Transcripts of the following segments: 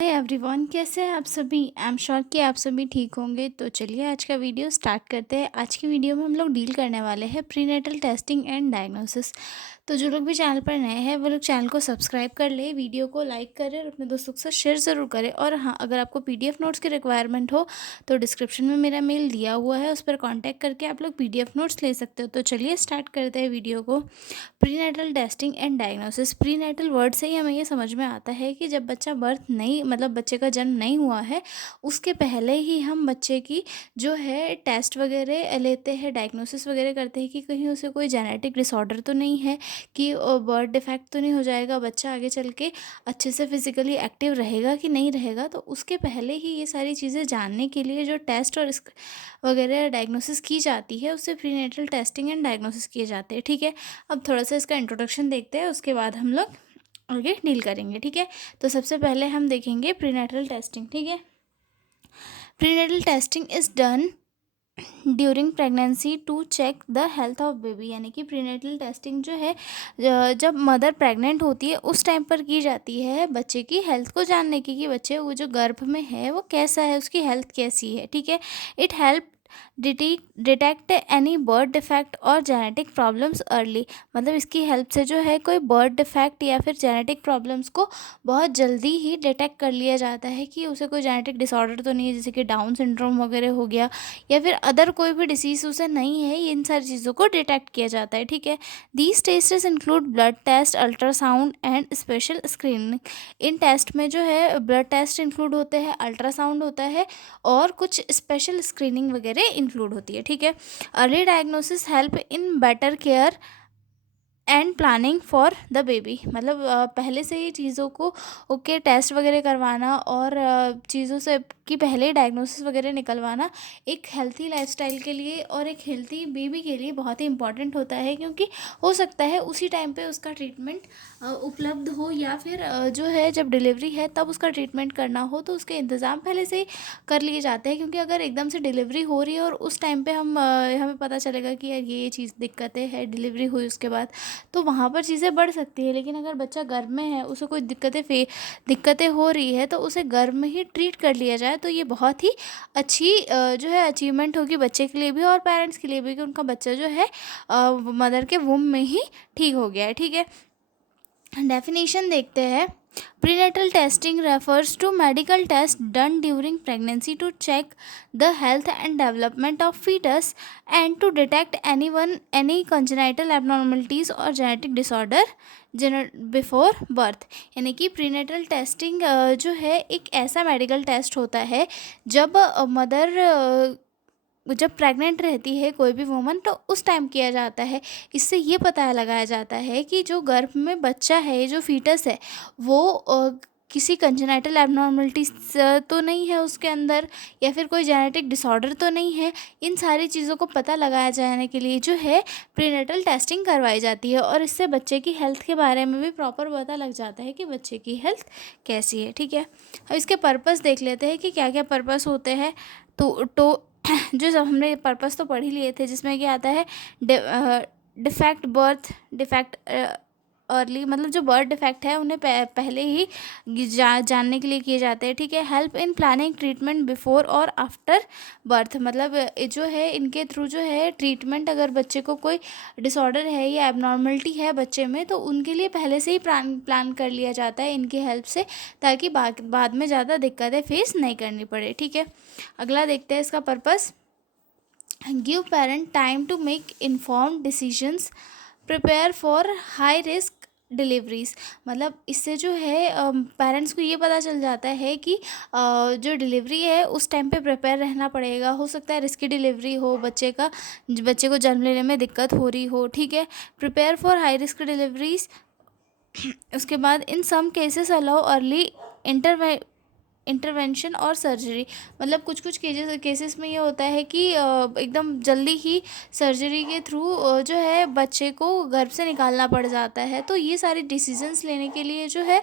Hi everyone, कैसे हैं आप सभी। आई एम श्योर कि आप सभी ठीक होंगे। तो चलिए आज का वीडियो स्टार्ट करते हैं। आज की वीडियो में हम लोग डील करने वाले हैं प्रीनेटल टेस्टिंग एंड डायग्नोसिस। तो जो लोग भी चैनल पर नए हैं वो लोग चैनल को सब्सक्राइब कर ले, वीडियो को लाइक करें और अपने दोस्तों के साथ शेयर ज़रूर करें। और हाँ, अगर आपको पीडीएफ नोट्स की रिक्वायरमेंट हो तो डिस्क्रिप्शन में मेरा मेल दिया हुआ है, उस पर कॉन्टैक्ट करके आप लोग पीडीएफ नोट्स ले सकते हो। तो चलिए स्टार्ट करते हैं वीडियो को। Prenatal testing and diagnosis. Prenatal word से ही हमें ये समझ में आता है कि जब बच्चा बर्थ नहीं मतलब बच्चे का जन्म नहीं हुआ है उसके पहले ही हम बच्चे की जो है टेस्ट वगैरह लेते हैं, डायग्नोसिस वगैरह करते हैं कि कहीं उसे कोई जेनेटिक डिसऑर्डर तो नहीं है, कि बर्थ डिफेक्ट तो नहीं हो जाएगा, बच्चा आगे चल के अच्छे से फिजिकली एक्टिव रहेगा कि नहीं रहेगा। तो उसके पहले ही ये सारी चीज़ें जानने के लिए जो टेस्ट और वगैरह डायग्नोसिस की जाती है उससे प्रीनेटल टेस्टिंग एंड डायग्नोसिस किए जाते हैं। ठीक है, अब थोड़ा सा इसका इंट्रोडक्शन देखते हैं, उसके बाद हम लोग आगे डील करेंगे। ठीक है, तो सबसे पहले हम देखेंगे प्रीनेटल टेस्टिंग। ठीक है, prenatal testing is done during pregnancy to check the health of baby. यानी कि प्रीनेटल टेस्टिंग जो है जब मदर प्रेग्नेंट होती है उस टाइम पर की जाती है बच्चे की हेल्थ को जानने की, कि बच्चे वो जो गर्भ में है वो कैसा है, उसकी हेल्थ कैसी है। ठीक है, it help detect any birth defect और जेनेटिक प्रॉब्लम्स अर्ली। मतलब इसकी हेल्प से जो है कोई बर्थ डिफेक्ट या फिर जेनेटिक प्रॉब्लम्स को बहुत जल्दी ही डिटेक्ट कर लिया जाता है कि उसे कोई जेनेटिक डिसऑर्डर तो नहीं है, जैसे कि डाउन सिंड्रोम वगैरह हो गया या फिर अदर कोई भी डिसीज़ उसे नहीं है। इन सारी चीज़ों को डिटेक्ट किया जाता है। ठीक है, these tests include blood test, ultrasound and special screening. इन टेस्ट में जो है ब्लड टेस्ट इंक्लूड होते हैं, अल्ट्रासाउंड होता है और कुछ स्पेशल स्क्रीनिंग वगैरह इंक्लूड होती है। ठीक है, early diagnosis help in better care and planning for the baby. मतलब पहले से ही चीज़ों को ओके टेस्ट वगैरह करवाना और चीज़ों से कि पहले ही डायग्नोसिस वगैरह निकलवाना एक हेल्थी लाइफस्टाइल के लिए और एक हेल्थी बेबी के लिए बहुत ही इंपॉर्टेंट होता है, क्योंकि हो सकता है उसी टाइम पे उसका ट्रीटमेंट उपलब्ध हो या फिर जो है जब डिलीवरी है तब उसका ट्रीटमेंट करना हो, तो उसके इंतज़ाम पहले से ही कर लिए जाते हैं। क्योंकि अगर एकदम से डिलीवरी हो रही है और उस टाइम पे हमें पता चलेगा कि यार ये चीज़ दिक्कतें हैं, डिलीवरी हुई उसके बाद तो वहाँ पर चीज़ें बढ़ सकती है। लेकिन अगर बच्चा गर्भ में है, उसे कोई दिक्कतें हो रही है तो उसे गर्भ में ही ट्रीट कर लिया जाए तो ये बहुत ही अच्छी जो है अचीवमेंट होगी बच्चे के लिए भी और पेरेंट्स के लिए भी, कि उनका बच्चा जो है मदर के वुम में ही ठीक हो गया है। ठीक है, डेफिनेशन देखते हैं। Prenatal testing refers to medical test done during pregnancy to check the health and development of foetus and to detect any congenital abnormalities और जेनेटिक डिसऑर्डर बिफोर बर्थ। यानी कि प्रीनेटल टेस्टिंग जो है एक ऐसा मेडिकल टेस्ट होता है जब मदर जब प्रेग्नेंट रहती है कोई भी वुमन तो उस टाइम किया जाता है। इससे ये पता लगाया जाता है कि जो गर्भ में बच्चा है, जो फीटस है, वो किसी कंजेनाइटल एबनॉर्मलिटीज तो नहीं है उसके अंदर या फिर कोई जेनेटिक डिसऑर्डर तो नहीं है। इन सारी चीज़ों को पता लगाया जाने के लिए जो है प्रीनेटल टेस्टिंग करवाई जाती है और इससे बच्चे की हेल्थ के बारे में भी प्रॉपर पता लग जाता है कि बच्चे की हेल्थ कैसी है। ठीक है, अब इसके पर्पस देख लेते हैं कि क्या क्या पर्पस होते हैं। तो जो सब हमने पर्पस तो पढ़ ही लिए थे, जिसमें क्या आता है डिफेक्ट बर्थ डिफेक्ट अर्ली, मतलब जो बर्थ डिफेक्ट है उन्हें पहले ही जानने के लिए किए जाते हैं। ठीक है, help in planning treatment before और आफ्टर बर्थ। मतलब जो है इनके थ्रू जो है ट्रीटमेंट, अगर बच्चे को कोई डिसऑर्डर है या एबनॉर्मलिटी है बच्चे में तो उनके लिए पहले से ही प्लान कर लिया जाता है इनकी हेल्प से, ताकि बाद में ज़्यादा दिक्कतें फेस नहीं करनी पड़े। ठीक है, अगला देखते हैं इसका purpose. Give parent time to make informed decisions, prepare for high risk deliveries. मतलब इससे जो है पेरेंट्स को ये पता चल जाता है कि जो डिलीवरी है उस टाइम पे प्रिपेयर रहना पड़ेगा। हो सकता है रिस्की डिलीवरी हो, बच्चे को जन्म लेने में दिक्कत हो रही हो। ठीक है, prepare for high risk deliveries. उसके बाद in some cases allow early intervention और सर्जरी। मतलब कुछ कुछ केसेस में ये होता है कि एकदम जल्दी ही सर्जरी के थ्रू जो है बच्चे को गर्भ से निकालना पड़ जाता है। तो ये सारे डिसीजंस लेने के लिए जो है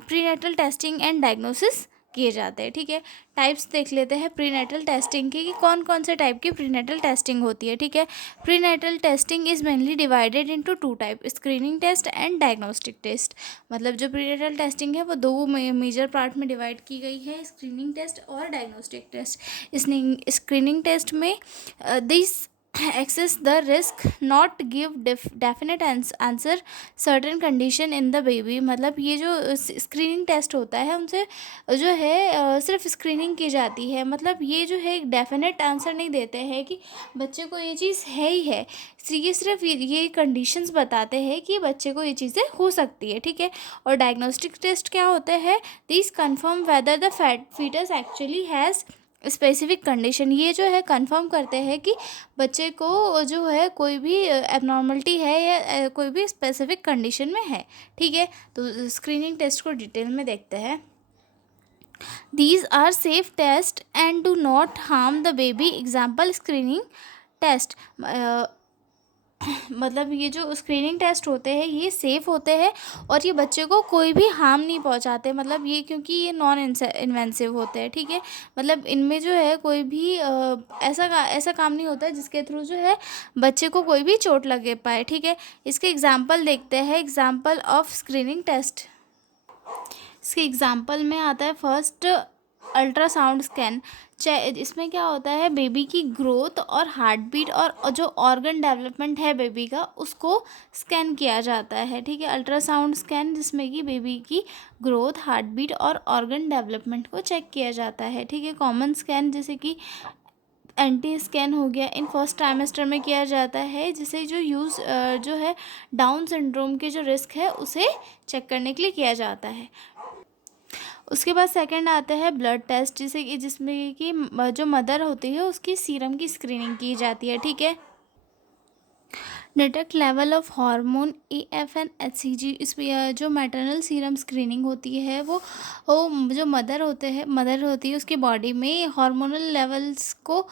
प्रीनेटल टेस्टिंग एंड डायग्नोसिस किए जाते हैं। ठीक है, टाइप्स देख लेते हैं प्रीनेटल टेस्टिंग की कि कौन कौन से टाइप की प्रीनेटल टेस्टिंग होती है। ठीक है, prenatal testing is mainly divided into two type, screening test and diagnostic test. मतलब जो प्रीनेटल टेस्टिंग है वो दो मेजर पार्ट में डिवाइड की गई है, स्क्रीनिंग टेस्ट और डायग्नोस्टिक टेस्ट। स्क्रीनिंग टेस्ट में this access the risk not give definite answer certain condition in the baby। मतलब ये जो स्क्रीनिंग टेस्ट होता है उनसे जो है सिर्फ स्क्रीनिंग की जाती है। मतलब ये जो है एक डेफिनेट आंसर नहीं देते हैं कि बच्चे को ये चीज़ है ही है, ये सिर्फ ये कंडीशंस बताते हैं कि बच्चे को ये चीज़ें हो सकती है। ठीक है, और डायग्नोस्टिक टेस्ट क्या होते हैं, this confirm whether the foetus actually has specific condition. ये जो है कंफर्म करते हैं कि बच्चे को जो है कोई भी एबनॉर्मलिटी है या कोई भी स्पेसिफिक कंडीशन में है। ठीक है, तो स्क्रीनिंग टेस्ट को डिटेल में देखते हैं। These are safe tests and do not harm the baby। Example screening test, मतलब ये जो स्क्रीनिंग टेस्ट होते हैं ये सेफ़ होते हैं और ये बच्चे को कोई भी हार्म नहीं पहुंचाते। मतलब ये क्योंकि ये नॉन इन्वेंसिव होते हैं। ठीक है, मतलब इनमें जो है कोई भी ऐसा काम नहीं होता है जिसके थ्रू जो है बच्चे को कोई भी चोट लगे पाए। ठीक है, इसके एग्जांपल देखते हैं। एग्जांपल ऑफ स्क्रीनिंग टेस्ट, इसके एग्जांपल में आता है फर्स्ट अल्ट्रासाउंड स्कैन। इसमें क्या होता है, बेबी की ग्रोथ और हार्ट बीट और जो ऑर्गन डेवलपमेंट है बेबी का उसको स्कैन किया जाता है। ठीक है, अल्ट्रासाउंड स्कैन जिसमें कि बेबी की ग्रोथ, हार्ट बीट और ऑर्गन डेवलपमेंट को चेक किया जाता है। ठीक है, कॉमन स्कैन जैसे कि एंटी स्कैन हो गया, इन फर्स्ट ट्राइमेस्टर में किया जाता है, जिसे जो है डाउन सिंड्रोम के जो रिस्क है उसे चेक करने के लिए किया जाता है। उसके बाद सेकंड आते हैं ब्लड टेस्ट, जिसमें कि जो मदर होती है उसकी सीरम की स्क्रीनिंग की जाती है। ठीक है, detect level of hormone AFN HCG। इसमें जो मैटरनल सीरम स्क्रीनिंग होती है वो जो मदर होती है उसकी बॉडी में हार्मोनल लेवल्स को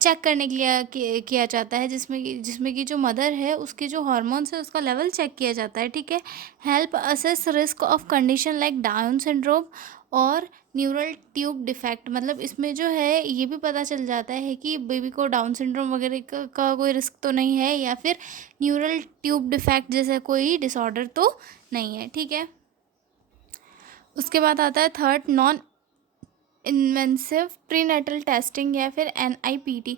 चेक करने के लिए किया जाता है, जिसमें कि जो मदर है उसके जो हार्मोन्स है उसका लेवल चेक किया जाता है। ठीक है, help assess risk of condition like down syndrome और न्यूरल ट्यूब डिफेक्ट। मतलब इसमें जो है ये भी पता चल जाता है कि बेबी को डाउन सिंड्रोम वगैरह का कोई रिस्क तो नहीं है या फिर न्यूरल ट्यूब डिफेक्ट जैसा कोई डिसऑर्डर तो नहीं है। ठीक है, उसके बाद आता है third non invasive prenatal testing या फिर NIPT।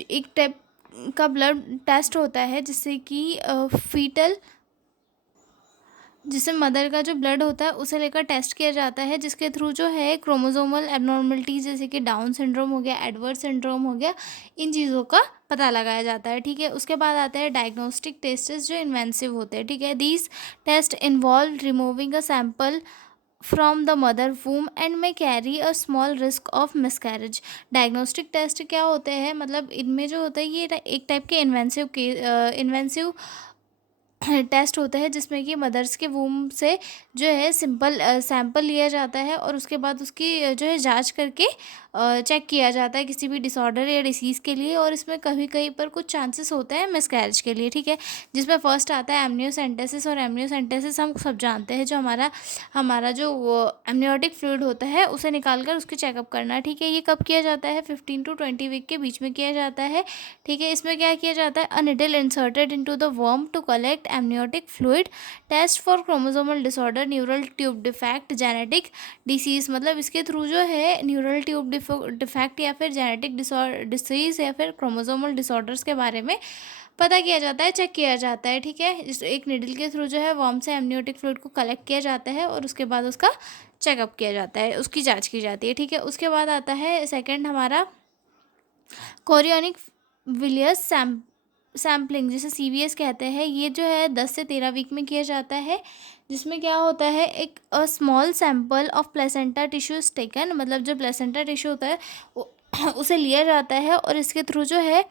एक टाइप का ब्लड टेस्ट होता है जिससे कि फीटल, जिससे मदर का जो ब्लड होता है उसे लेकर टेस्ट किया जाता है, जिसके थ्रू जो है क्रोमोसोमल एबनॉर्मलिटीज जैसे कि डाउन सिंड्रोम हो गया, एडवर्ड सिंड्रोम हो गया, इन चीज़ों का पता लगाया जाता है। ठीक है, उसके बाद आते हैं डायग्नोस्टिक टेस्ट जो इन्वेंसिव होते हैं। ठीक है, these test involve removing a sample from the mother womb and may carry a small risk of miscarriage. Diagnostic test क्या होते हैं, मतलब इनमें जो होता है ये एक टाइप के इन्वेंसिव टेस्ट होता है जिसमें कि मदर्स के वूम से जो है सिंपल सैंपल लिया जाता है और उसके बाद उसकी जो है जांच करके चेक किया जाता है किसी भी डिसऑर्डर या डिसीज़ के लिए। और इसमें कहीं कहीं पर कुछ चांसेस होते हैं मिसकैरेज के लिए। ठीक है, जिसमें फर्स्ट आता है एमनियोसेंटेसिस। और एमनियोसेंटेसिस हम सब जानते हैं, जो हमारा जो एमनियोटिक फ्लूइड होता है उसे निकाल कर उसके चेकअप करना। ठीक है, ये कब किया जाता है, 15 to 20 वीक के बीच में किया जाता है। ठीक है, इसमें क्या किया जाता है, a needle inserted into the वर्म to collect amniotic fluid, test for chromosomal disorder, neural tube defect, genetic disease. मतलब इसके थ्रू जो है न्यूरल ट्यूब डिफेक्ट या फिर जेनेटिक डिसीज़ या फिर क्रोमोसोमल डिसऑर्डर्स के बारे में पता किया जाता है, चेक किया जाता है। ठीक है, इस एक निडल के थ्रू जो है वर्म से एमनियोटिक फ्लूइड को कलेक्ट किया जाता है और उसके बाद उसका चेकअप किया जाता है, उसकी जांच की जाती है। ठीक है, उसके बाद आता है सेकंड हमारा कोरियोनिक विलियस सैम्पलिंग, जिसे CVS कहते हैं। ये जो है 10 से 13 वीक में किया जाता है, जिसमें क्या होता है, एक small sample of placenta tissue taken. मतलब जो प्लेसेंटा टिश्यू होता है उसे लिया जाता है और इसके थ्रू जो है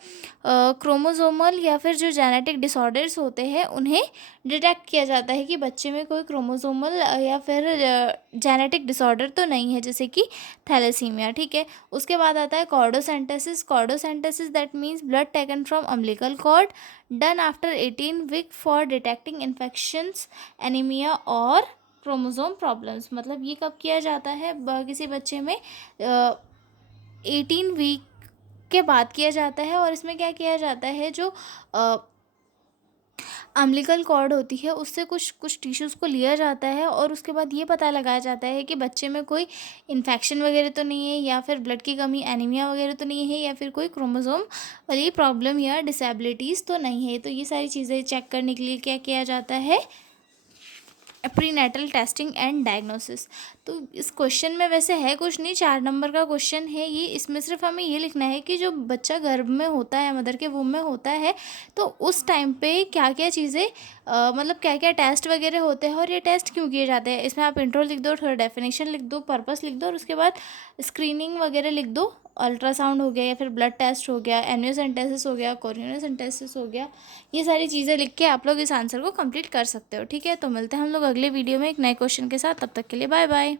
क्रोमोसोमल या फिर जो जेनेटिक डिसऑर्डर्स होते हैं उन्हें डिटेक्ट किया जाता है कि बच्चे में कोई क्रोमोसोमल या फिर जेनेटिक डिसऑर्डर तो नहीं है, जैसे कि थैलेसीमिया। ठीक है, उसके बाद आता है cordocentesis that means blood taken from umbilical cord, done after 18 week for detecting infections, anaemia और क्रोमोसोम प्रॉब्लम्स। मतलब ये कब किया जाता है, किसी बच्चे में 18 वीक के बाद किया जाता है। और इसमें क्या किया जाता है, जो अम्बिलिकल कॉर्ड होती है उससे कुछ कुछ टिश्यूज़ को लिया जाता है और उसके बाद ये पता लगाया जाता है कि बच्चे में कोई इन्फेक्शन वगैरह तो नहीं है, या फिर ब्लड की कमी, एनीमिया वगैरह तो नहीं है, या फिर कोई क्रोमोसोम वाली प्रॉब्लम या डिसेबिलिटीज़ तो नहीं है। तो ये सारी चीज़ें चेक करने के लिए क्या किया जाता है, प्रीनेटल टेस्टिंग एंड डायग्नोसिस। तो इस क्वेश्चन में वैसे है कुछ नहीं, 4 नंबर का क्वेश्चन है ये। इसमें सिर्फ हमें ये लिखना है कि जो बच्चा गर्भ में होता है, मदर के वूम में होता है, तो उस टाइम पे क्या क्या चीज़ें मतलब क्या क्या टेस्ट वगैरह होते हैं और ये टेस्ट क्यों किए जाते हैं। इसमें आप इंट्रो लिख दो, थोड़ा डेफिनेशन लिख दो, पर्पस लिख दो, और उसके बाद स्क्रीनिंग वगैरह लिख दो। अल्ट्रासाउंड हो गया, या फिर ब्लड टेस्ट हो गया, एम्नियोसेंटेसिस हो गया, कोरियोसेंटेसिस हो गया। ये सारी चीज़ें लिख के आप लोग इस आंसर को कंप्लीट कर सकते हो। ठीक है, तो मिलते हैं हम लोग अगले वीडियो में एक नए क्वेश्चन के साथ। तब तक के लिए बाय बाय।